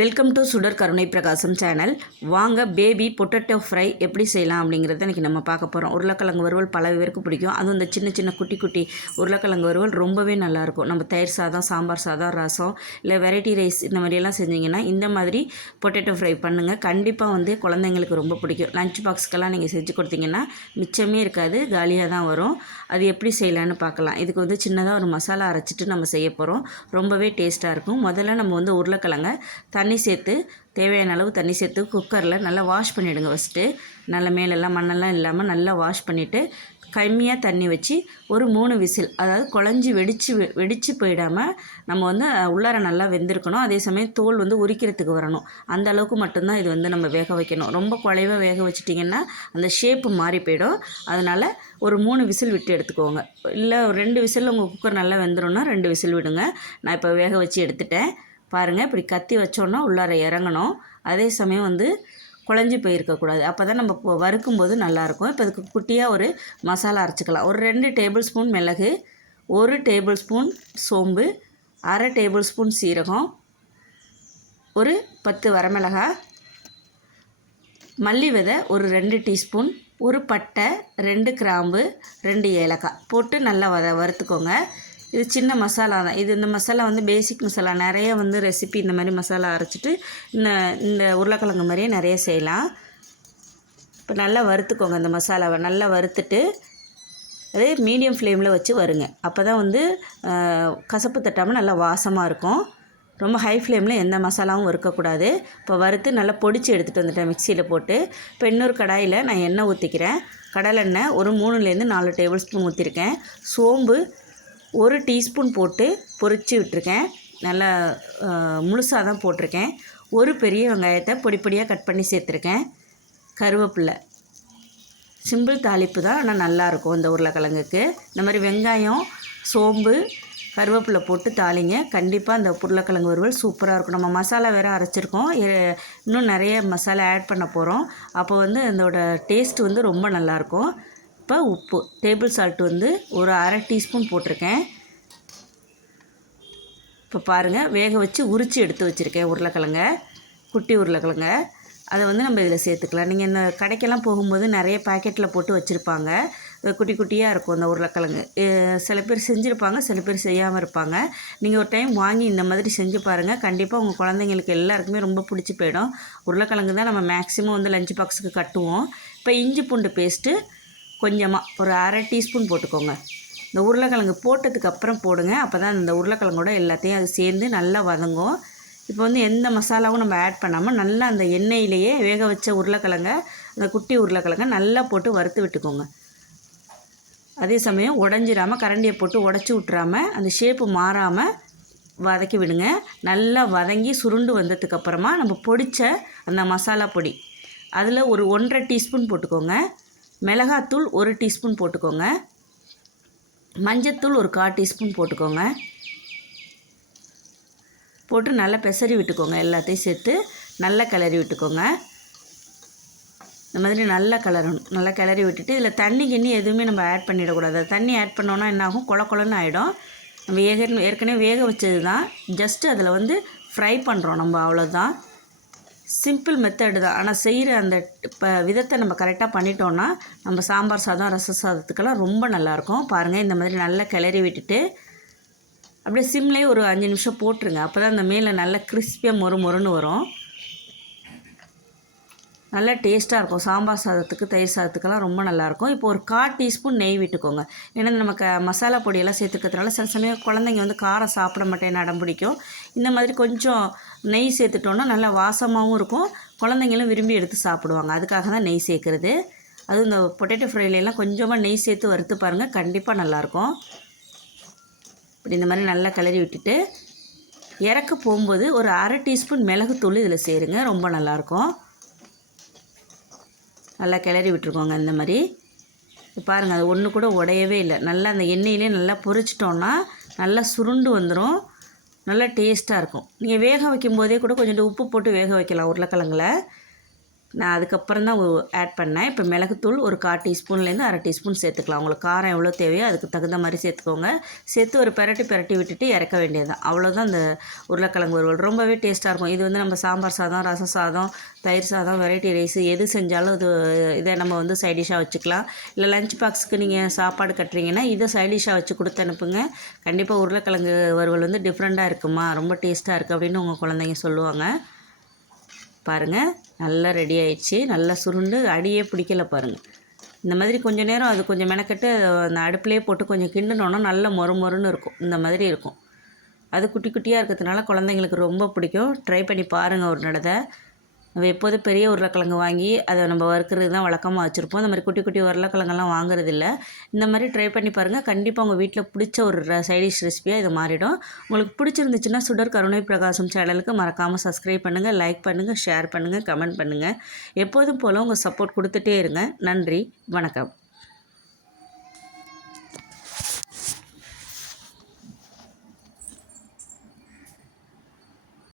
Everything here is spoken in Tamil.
வெல்கம் டு சுடர் கருணை பிரகாசம் சேனல் வாங்க பேபி பொட்டேட்டோ ஃப்ரை எப்படி செய்யலாம் அப்படிங்கிறத இன்றைக்கி நம்ம பார்க்க போகிறோம் உருளைக்கிழங்கு வறுவல் பல பேருக்கு பிடிக்கும். அதுவும் இந்த சின்ன சின்ன குட்டி குட்டி உருளைக்கிழங்கு வறுவல் ரொம்பவே நல்லாயிருக்கும் நம்ம தயிர் சாதம் சாம்பார் சாதம் ரசம் இல்லை வெரைட்டி ரைஸ் இந்த மாதிரியெல்லாம் செஞ்சிங்கன்னா இந்த மாதிரி பொட்டேட்டோ ஃப்ரை பண்ணுங்கள் கண்டிப்பாக வந்து குழந்தைங்களுக்கு ரொம்ப பிடிக்கும். லஞ்ச் பாக்ஸ்க்கெல்லாம் நீங்கள் செஞ்சு கொடுத்தீங்கன்னா மிச்சமே இருக்காது காலியாக தான் வரும். அது எப்படி செய்யலான்னு பார்க்கலாம். இதுக்கு வந்து சின்னதாக ஒரு மசாலா அரைச்சிட்டு நம்ம செய்ய போகிறோம் ரொம்பவே டேஸ்ட்டாக இருக்கும். முதல்ல நம்ம வந்து உருளைக்கிழங்க தண்ணி தண்ணி சேர்த்து தேவையான அளவு தண்ணி சேர்த்து குக்கரில் நல்லா வாஷ் பண்ணிவிடுங்க ஃபஸ்ட்டு நல்ல மேலெல்லாம் மண்ணெல்லாம் இல்லாமல் நல்லா வாஷ் பண்ணிவிட்டு கம்மியாக தண்ணி வச்சு ஒரு மூணு விசில் அதாவது குழஞ்சி வெடித்து வெடித்து போயிடாமல் நம்ம வந்து உள்ளார நல்லா வெந்திருக்கணும். அதே சமயம் தோல் வந்து உரிக்கிறதுக்கு வரணும். அந்த அளவுக்கு மட்டும்தான் இது வந்து நம்ம வேக வைக்கணும். ரொம்ப குழைவாக வேக வச்சிட்டிங்கன்னா அந்த ஷேப்பு மாறி போயிடும். அதனால் ஒரு மூணு விசில் விட்டு எடுத்துக்கோங்க. இல்லை ரெண்டு விசில் உங்கள் குக்கர் நல்லா வெந்துடும்னா ரெண்டு விசில் விடுங்க. நான் இப்போ வேக வச்சு எடுத்துட்டேன். பாருங்கள் இப்படி கத்தி வச்சோன்னா உள்ளார இறங்கணும். அதே சமயம் வந்து குழஞ்சி போயிருக்கக்கூடாது. அப்போ தான் நம்ம வறுக்கும்போது நல்லாயிருக்கும். இப்போ இதுக்கு குட்டியாக ஒரு மசாலா அரைச்சிக்கலாம். ஒரு ரெண்டு டேபிள் ஸ்பூன் மிளகு ஒரு டேபிள் ஸ்பூன் சோம்பு அரை டேபிள் ஸ்பூன் சீரகம் ஒரு பத்து வரமிளகாய் மல்லி விதை ஒரு ரெண்டு டீஸ்பூன் ஒரு பட்டை ரெண்டு கிராம்பு ரெண்டு ஏலக்காய். போட்டு நல்லா வத வறுத்துக்கோங்க. இது சின்ன மசாலா தான். இது இந்த மசாலா வந்து பேசிக் மசாலா. நிறைய வந்து ரெசிபி இந்த மாதிரி மசாலா அரைச்சிட்டு இந்த இந்த உருளைக்கிழங்கு மாதிரியே நிறைய செய்யலாம். இப்போ நல்லா வறுத்துக்கோங்க இந்த மசாலாவை. நல்லா வறுத்துட்டு அதே மீடியம் ஃப்ளேமில் வச்சு வருங்க. அப்போ தான் வந்து கசப்பு தட்டாமல் நல்லா வாசமாக இருக்கும். ரொம்ப ஹை ஃப்ளேமில் எந்த மசாலாவும் வறுக்கக்கூடாது. இப்போ வறுத்து நல்லா பொடிச்சு எடுத்துகிட்டு வந்துட்டேன் மிக்சியில் போட்டு. இப்போ இன்னொரு கடாயில் நான் எண்ணெய் ஊற்றிக்கிறேன் கடலெண்ணெய் ஒரு மூணுலேருந்து நாலு டேபிள் ஸ்பூன் ஊற்றிருக்கேன் சோம்பு ஒரு டீஸ்பூன் போட்டு பொறிச்சு விட்டுருக்கேன். நல்லா முழுசாக தான் போட்டிருக்கேன். ஒரு பெரிய வெங்காயத்தை பொடி பொடியாக கட் பண்ணி சேர்த்துருக்கேன். கருவேப்பிலை சிம்பிள் தாளிப்பு தான் ஆனால் நல்லாயிருக்கும் இந்த உருளைக்கிழங்குக்கு. இந்த மாதிரி வெங்காயம் சோம்பு கருவேப்பிலை போட்டு தாளிங்க. கண்டிப்பாக இந்த உருளைக்கிழங்கு வறுவல் சூப்பராக இருக்கும். நம்ம மசாலா வேறு அரைச்சிருக்கோம். இன்னும் நிறைய மசாலா ஆட் பண்ண போகிறோம் அப்போ வந்து அதோட டேஸ்ட் வந்து ரொம்ப நல்லாயிருக்கும். இப்போ உப்பு. டேபிள் சால்ட் வந்து ஒரு அரை டீஸ்பூன் போட்டிருக்கேன். இப்போ பாருங்கள் வேக வச்சு உரித்து எடுத்து வச்சுருக்கேன் உருளைக்கிழங்க குட்டி உருளைக்கிழங்க. அதை வந்து நம்ம இதில் சேர்த்துக்கலாம். நீங்கள் இந்த கடைக்கெல்லாம் போகும்போது நிறைய பாக்கெட்டில் போட்டு வச்சுருப்பாங்க. குட்டி குட்டியாக இருக்கும் அந்த உருளைக்கிழங்கு. சில பேர் செஞ்சுருப்பாங்க சில பேர் செய்யாமல் இருப்பாங்க. நீங்கள் ஒரு டைம் வாங்கி இந்த மாதிரி செஞ்சு பாருங்கள் கண்டிப்பாக உங்கள் குழந்தைங்களுக்கு எல்லாருக்குமே ரொம்ப பிடிச்சி போயிடும். உருளைக்கிழங்கு தான் நம்ம மேக்ஸிமம் வந்து லஞ்ச் பாக்ஸுக்கு கட்டுவோம். இப்போ இஞ்சி பூண்டு பேஸ்ட்டு கொஞ்சமாக ஒரு அரை டீஸ்பூன் போட்டுக்கோங்க. இந்த உருளைக்கிழங்கு போட்டதுக்கு அப்புறம் போடுங்க. அப்போ தான் இந்த உருளைக்கிழங்கோட எல்லாத்தையும் அது சேர்ந்து நல்லா வதங்கும். இப்போ வந்து எந்த மசாலாவும் நம்ம ஆட் பண்ணாமல் நல்லா அந்த எண்ணெயிலேயே வேக வச்ச உருளைக்கிழங்க அந்த குட்டி உருளைக்கிழங்க நல்லா போட்டு வறுத்து விட்டுக்கோங்க. அதே சமயம் உடஞ்சிராமல் கரண்டியை போட்டு உடச்சி விட்றாம அந்த ஷேப்பு மாறாமல் வதக்கி விடுங்க. நல்லா வதங்கி சுருண்டு வந்ததுக்கப்புறமா நம்ம பொடித்த அந்த மசாலா பொடி. அதில் ஒரு ஒன்றரை டீஸ்பூன் போட்டுக்கோங்க. மிளகாத்தூள் ஒரு டீஸ்பூன் போட்டுக்கோங்க. மஞ்சத்தூள் ஒரு கால் டீஸ்பூன் போட்டுக்கோங்க. போட்டு நல்லா பெசரி விட்டுக்கோங்க. எல்லாத்தையும் சேர்த்து நல்லா கிளறி விட்டுக்கோங்க. இந்த மாதிரி நல்லா கிளறணும். நல்லா கிளறி விட்டுட்டு இதில் தண்ணி கிண்ணி எதுவுமே நம்ம ஆட் பண்ணிடக்கூடாது. தண்ணி ஆட் பண்ணோன்னா என்ன ஆகும் கொல ஆகிடும் நம்ம ஏற்கனவே ஏற்கனவே வேக வச்சது தான் ஜஸ்ட்டு அதில் வந்து ஃப்ரை பண்ணுறோம் நம்ம அவ்வளோதான் சிம்பிள் மெத்தடு தான். ஆனால் செய்கிற அந்த இப்போ விதத்தை நம்ம கரெக்டாக பண்ணிட்டோன்னா நம்ம சாம்பார் சாதம் ரச சாதத்துக்கெல்லாம் ரொம்ப நல்லாயிருக்கும். பாருங்கள் இந்த மாதிரி நல்லா கிளறி விட்டுட்டு அப்படியே சிம்லேயே ஒரு அஞ்சு நிமிஷம் போட்டுருங்க. அப்போ தான் அந்த மேலே நல்லா கிறிஸ்பியாக மொறு மொறுன்னு வரும். நல்லா டேஸ்ட்டாக இருக்கும். சாம்பார் சாதத்துக்கு தயிர் சாதத்துக்கெல்லாம் ரொம்ப நல்லாயிருக்கும். இப்போ ஒரு கால் டீஸ்பூன் நெய் விட்டுக்கோங்க. ஏன்னா நம்ம க மசாலா பொடியெல்லாம் சேர்த்துக்கிறதுனால சில சமயம் குழந்தைங்க வந்து காரம் சாப்பிட மாட்டேன்னு நடம் பிடிக்கும். இந்த மாதிரி கொஞ்சம் நெய் சேர்த்துட்டோன்னா நல்லா வாசமாகவும் இருக்கும். குழந்தைங்களும் விரும்பி எடுத்து சாப்பிடுவாங்க. அதுக்காக தான் நெய் சேர்க்குறது. அதுவும் இந்த பொட்டேட்டோ ஃப்ரைலாம் கொஞ்சமாக நெய் சேர்த்து வறுத்து பாருங்கள் கண்டிப்பாக நல்லாயிருக்கும். இப்படி இந்த மாதிரி நல்லா கிளறி விட்டுட்டு இறக்க போகும்போது ஒரு அரை டீஸ்பூன் மிளகுத்தூள் இதில் சேருங்க. ரொம்ப நல்லாயிருக்கும். நல்லா கிளறி விட்டுருக்கோங்க இந்த மாதிரி. பாருங்கள் அது ஒன்று கூட உடையவே இல்லை. நல்லா அந்த எண்ணெயிலே நல்லா பொரிச்சிட்டோன்னா நல்லா சுருண்டு வந்துடும் நல்லா டேஸ்ட்டாக இருக்கும். நீங்கள் வேக வைக்கும் போதே கூட கொஞ்சோண்டு உப்பு போட்டு வேக வைக்கலாம் உருளைக்கிழங்குல. நான் அதுக்கப்புறம் தான் ஆட் பண்ணேன். இப்போ மிளகுத்தூள் ஒரு கால் டீஸ்பூன்லேருந்து அரை டீஸ்பூன் சேர்த்துக்கலாம். உங்களுக்கு காரம் எவ்வளோ தேவையோ அதுக்கு தகுந்த மாதிரி சேர்த்துக்கோங்க. சேர்த்து ஒரு பெரட்டி பெரட்டி விட்டுட்டு இறக்க வேண்டியது தான். அவ்வளோதான் அந்த உருளைக்கிழங்கு வறுவல். ரொம்பவே டேஸ்ட்டாக இருக்கும். இது வந்து நம்ம சாம்பார் சாதம் ரசம் சாதம் தயிர் சாதம் வெரைட்டி ரைஸ் எது செஞ்சாலும் இது இதை நம்ம வந்து சைடிஷாக வச்சுக்கலாம். இல்லை லஞ்ச் பாக்ஸுக்கு நீங்கள் சாப்பாடு கட்டுறீங்கன்னா இதை சைடிஷாக வச்சு கொடுத்து அனுப்புங்க. கண்டிப்பாக உருளைக்கிழங்கு வறுவல் வந்து டிஃப்ரெண்ட்டாக இருக்குமா? ரொம்ப டேஸ்ட்டாக இருக்குது அப்படின்னு உங்கள் குழந்தைங்க சொல்லுவாங்க. பாருங்கள் நல்லா ரெடி ஆயிடுச்சு. நல்லா சுருண்டு அடியே பிடிக்கல பாருங்கள் இந்த மாதிரி கொஞ்சம் நேரம் அது கொஞ்சம் மெனக்கட்டு அந்த அடுப்புலேயே போட்டு கொஞ்சம் கிண்டுனோன்னா நல்ல மொறு மொறுன்னு இருக்கும். இந்த மாதிரி இருக்கும். அது குட்டி குட்டியாக இருக்கிறதுனால குழந்தைங்களுக்கு ரொம்ப பிடிக்கும். ட்ரை பண்ணி பாருங்கள் ஒரு நடத்தை நம்ம எப்போதும் பெரிய உருளைக்கிழங்கு வாங்கி அதை நம்ம வறுக்கிறது தான் வழக்கமாக வச்சுருப்போம். இந்த மாதிரி குட்டி குட்டி உருளைக்கிழங்கெல்லாம் வாங்குறது இல்லை. இந்த மாதிரி ட்ரை பண்ணி பாருங்கள் கண்டிப்பாக உங்கள் வீட்டில் பிடிச்ச ஒரு சைடிஷ் ரெசிபியாக இது மாறிடும். உங்களுக்கு பிடிச்சிருந்துச்சுன்னா சுடர் கருணை பிரகாசம் சேனலுக்கு மறக்காமல் சப்ஸ்கிரைப் பண்ணுங்கள் லைக் பண்ணுங்கள் ஷேர் பண்ணுங்கள் கமெண்ட் பண்ணுங்கள் எப்போதும் போல் உங்கள் சப்போர்ட் கொடுத்துட்டே இருங்க. நன்றி வணக்கம்.